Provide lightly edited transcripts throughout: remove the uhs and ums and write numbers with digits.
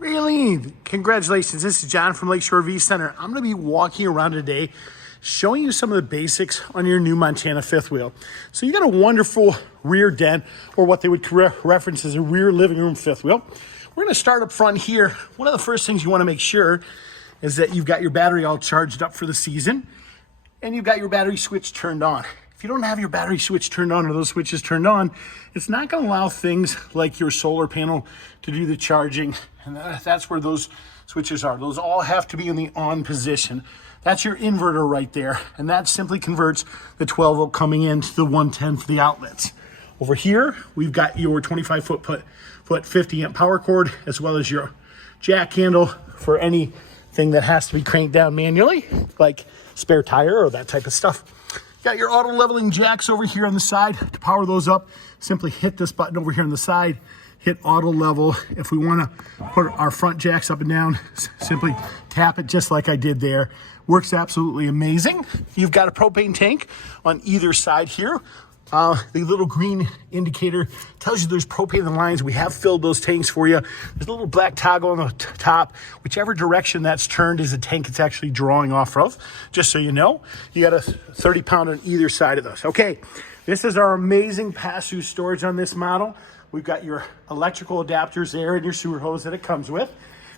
Really? Congratulations. This is John from Lakeshore V Center. I'm going to be walking around today showing you some of the basics on your new Montana fifth wheel. So you got a wonderful rear den, or what they would reference as a rear living room fifth wheel. We're going to start up front here. One of the first things you want to make sure is that you've got your battery all charged up for the season and you've got your battery switch turned on. If you don't have your battery switch turned on or those switches turned on, it's not going to allow things like your solar panel to do the charging. And that's where those switches are. Those all have to be in the on position. That's your inverter right there. And that simply converts the 12 volt coming into the 110 for the outlets. Over here, we've got your 25 foot 50 amp power cord, as well as your jack handle for anything that has to be cranked down manually, like spare tire or that type of stuff. Got your auto leveling jacks over here on the side. To power those up, simply hit this button over here on the side, hit auto level. If we want to put our front jacks up and down, simply tap it just like I did there. Works absolutely amazing. You've got a propane tank on either side here. The little green indicator tells you there's propane in the lines. We have filled those tanks for you. There's a little black toggle on the top. Whichever direction that's turned is the tank it's actually drawing off of, just so you know. You got a 30 pound on either side of those. Okay, this is our amazing pass-through storage on this model. We've got your electrical adapters there and your sewer hose that it comes with.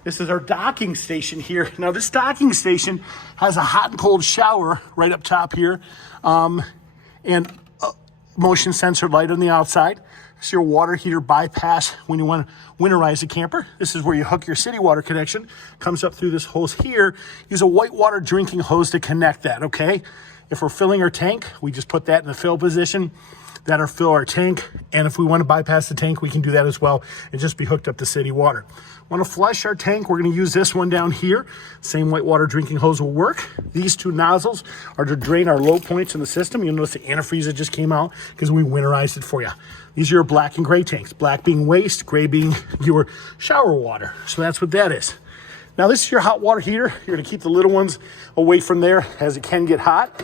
This is our docking station here. Now this docking station has a hot and cold shower right up top here. And motion sensor light on the outside. It's your water heater bypass when you want to winterize a camper. This is where you hook your city water connection. Comes up through this hose here. Use a white water drinking hose to connect that, okay? If we're filling our tank, we just put that in the fill position. That'll fill our tank. And if we want to bypass the tank, we can do that as well and just be hooked up to city water. Want to flush our tank, we're going to use this one down here. Same white water drinking hose will work. These two nozzles are to drain our low points in the system. You'll notice the antifreeze that just came out because we winterized it for you. These are your black and gray tanks. Black being waste, gray being your shower water. So that's what that is. Now this is your hot water heater. You're going to keep the little ones away from there as it can get hot.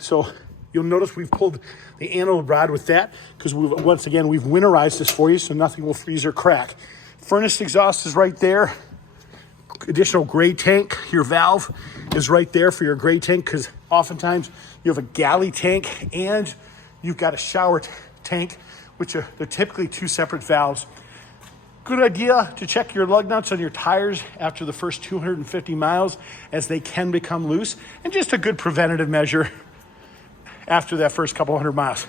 So you'll notice we've pulled the anode rod with that because once again, we've winterized this for you so nothing will freeze or crack. Furnace exhaust is right there. Additional gray tank. Your valve is right there for your gray tank because oftentimes you have a galley tank and you've got a shower tank, which they're typically two separate valves. Good idea to check your lug nuts on your tires after the first 250 miles as they can become loose, and just a good preventative measure after that first couple hundred miles.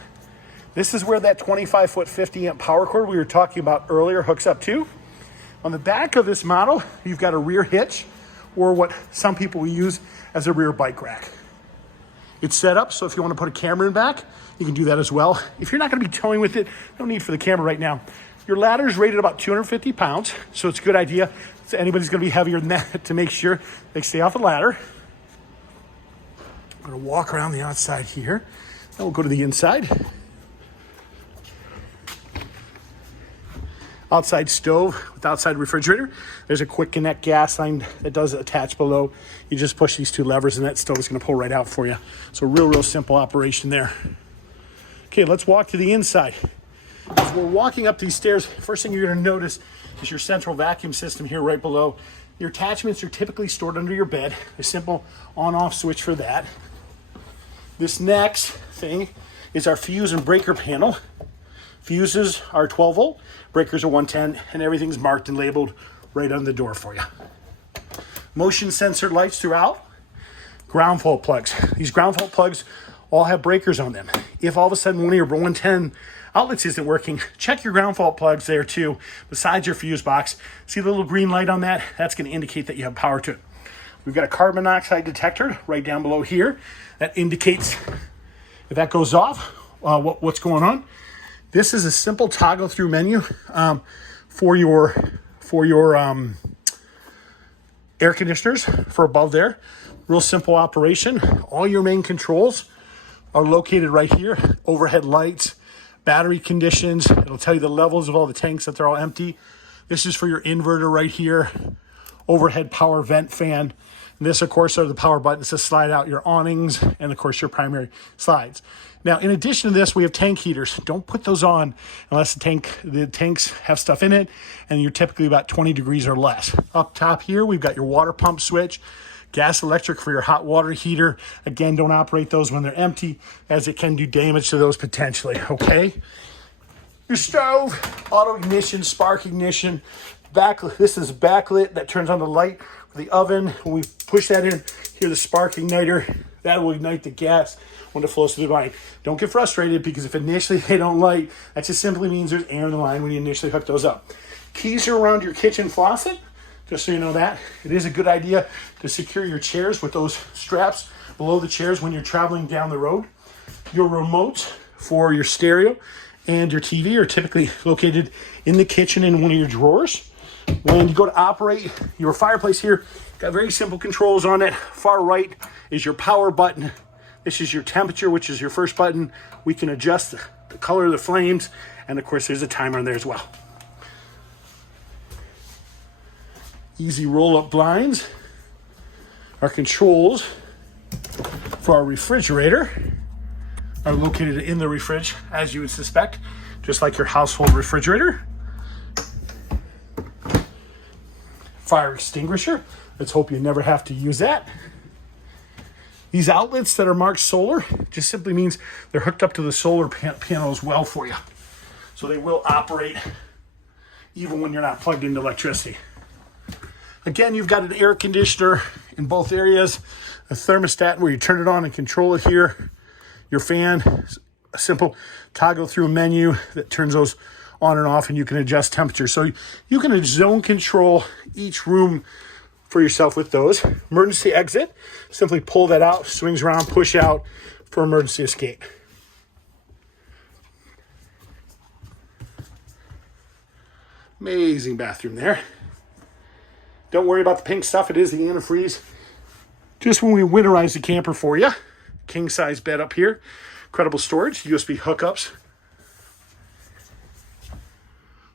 This is where that 25 foot 50 amp power cord we were talking about earlier hooks up to. On the back of this model, you've got a rear hitch, or what some people will use as a rear bike rack. It's set up so if you want to put a camera in back, you can do that as well. If you're not going to be towing with it, no need for the camera right now. Your ladder is rated about 250 pounds, so it's a good idea. So anybody's going to be heavier than that to make sure they stay off the ladder. I'm going to walk around the outside here. Then we'll go to the inside. Outside stove with outside refrigerator. There's a quick connect gas line that does attach below. You just push these two levers and that stove is going to pull right out for you. So real simple operation there. Okay, let's walk to the inside. As we're walking up these stairs, first thing you're going to notice is your central vacuum system here right below. Your attachments are typically stored under your bed. A simple on-off switch for that. This next thing is our fuse and breaker panel. Fuses are 12 volt, breakers are 110, and everything's marked and labeled right on the door for you. Motion sensor lights throughout. Ground fault plugs. These ground fault plugs all have breakers on them. If all of a sudden one of your 110 outlets isn't working, check your ground fault plugs there too, besides your fuse box. See the little green light on that? That's going to indicate that you have power to it. We've got a carbon monoxide detector right down below here. That indicates if that goes off, what's going on. This is a simple toggle through menu for your air conditioners for above there. Real simple operation. All your main controls are located right here. Overhead lights, battery conditions. It'll tell you the levels of all the tanks that they're all empty. This is for your inverter right here. Overhead power vent fan. And this, of course, are the power buttons to slide out your awnings and, of course, your primary slides. Now, in addition to this, we have tank heaters. Don't put those on unless the tanks have stuff in it, and you're typically about 20 degrees or less. Up top here, we've got your water pump switch, gas electric for your hot water heater. Again, don't operate those when they're empty, as it can do damage to those potentially, okay? Your stove, auto ignition, spark ignition, this is backlit that turns on the light for the oven. When we push that in, here the spark igniter, that will ignite the gas when it flows through the line. Don't get frustrated, because if initially they don't light, that just simply means there's air in the line when you initially hook those up. Keys are around your kitchen faucet, just so you know that. It is a good idea to secure your chairs with those straps below the chairs when you're traveling down the road. Your remotes for your stereo and your TV are typically located in the kitchen in one of your drawers. When you go to operate your fireplace here, got very simple controls on it. Far right is your power button. This is your temperature, which is your first button. We can adjust the color of the flames, and of course there's a timer in there as well. Easy roll-up blinds. Our controls for our refrigerator are located in the fridge, as you would suspect, just like your household refrigerator. Fire extinguisher. Let's hope you never have to use that. These outlets that are marked solar just simply means they're hooked up to the solar panel as well for you. So they will operate even when you're not plugged into electricity. Again, you've got an air conditioner in both areas, a thermostat where you turn it on and control it here. Your fan, a simple toggle through menu that turns those on and off, and you can adjust temperature. So you can zone control each room for yourself with those. Emergency exit, simply pull that out, swings around, push out for emergency escape. Amazing bathroom there. Don't worry about the pink stuff. It is the antifreeze. Just when we winterize the camper for you. King size bed up here. Incredible storage. USB hookups.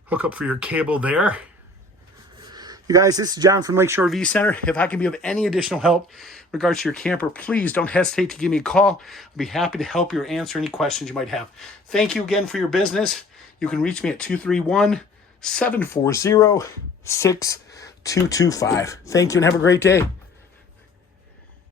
Hookup for your cable there. You guys, this is John from Lakeshore RV Center. If I can be of any additional help in regards to your camper, please don't hesitate to give me a call. I'll be happy to help you or answer any questions you might have. Thank you again for your business. You can reach me at 231-740-6225. Thank you and have a great day.